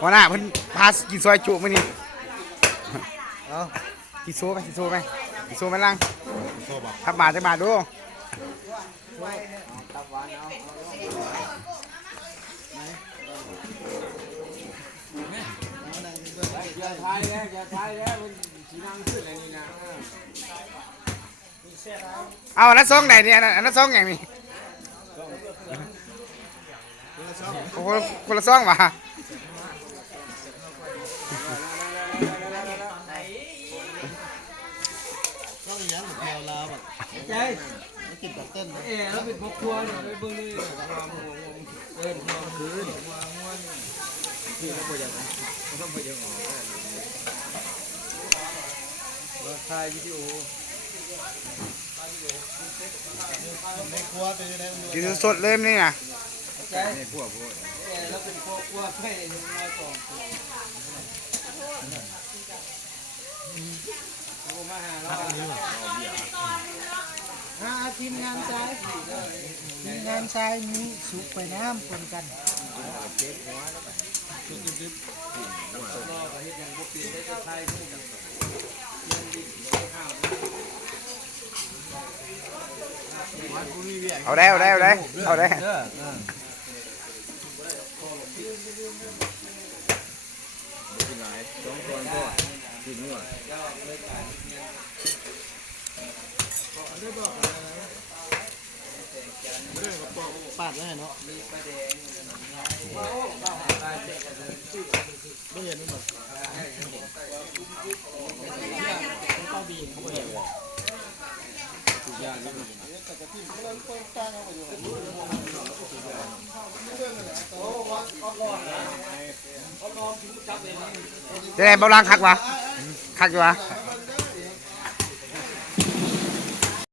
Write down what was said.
หัวหน้าเพิ่นพากินซอยจุมื้อนี้กินโซ่ไหมกินโซ่ไหมกินโซ่ไหมล่างทับบาทจะบาทดูอย่าทายแล้วอย่าทายแล้วมันสีนั่งขึ้นอะไรนี่นะเอาอันนั้นซองไหนเนี่ยอันนั้นซองอย่างนี้คนละซองวะต้องยังเดียวลาแบบใจกินกับเต้นแล้วเป็นพวกครัวเนี่ยไปเบิ่งนี่เอิ้นพวกคืนที่เขาบ่อยากเขาบ่อยากออกเราถ่ายวิดีโอในครัวเป็นยังไงกินสดเลยนี่นะในพวกแล้วเป็นพวกครัวให้ยังไงก่อนมาหาเราทีมงานซ้ายมีสุกไปน้ำปนกันเอาได้เอาได้เอาได้เอาได้ปาดไว้เนาะไม่เห็นหมดเข้าบีเขาไม่เห็นทุกอย่างนี่จะได้เบาลังคักวะคักอยู่วะ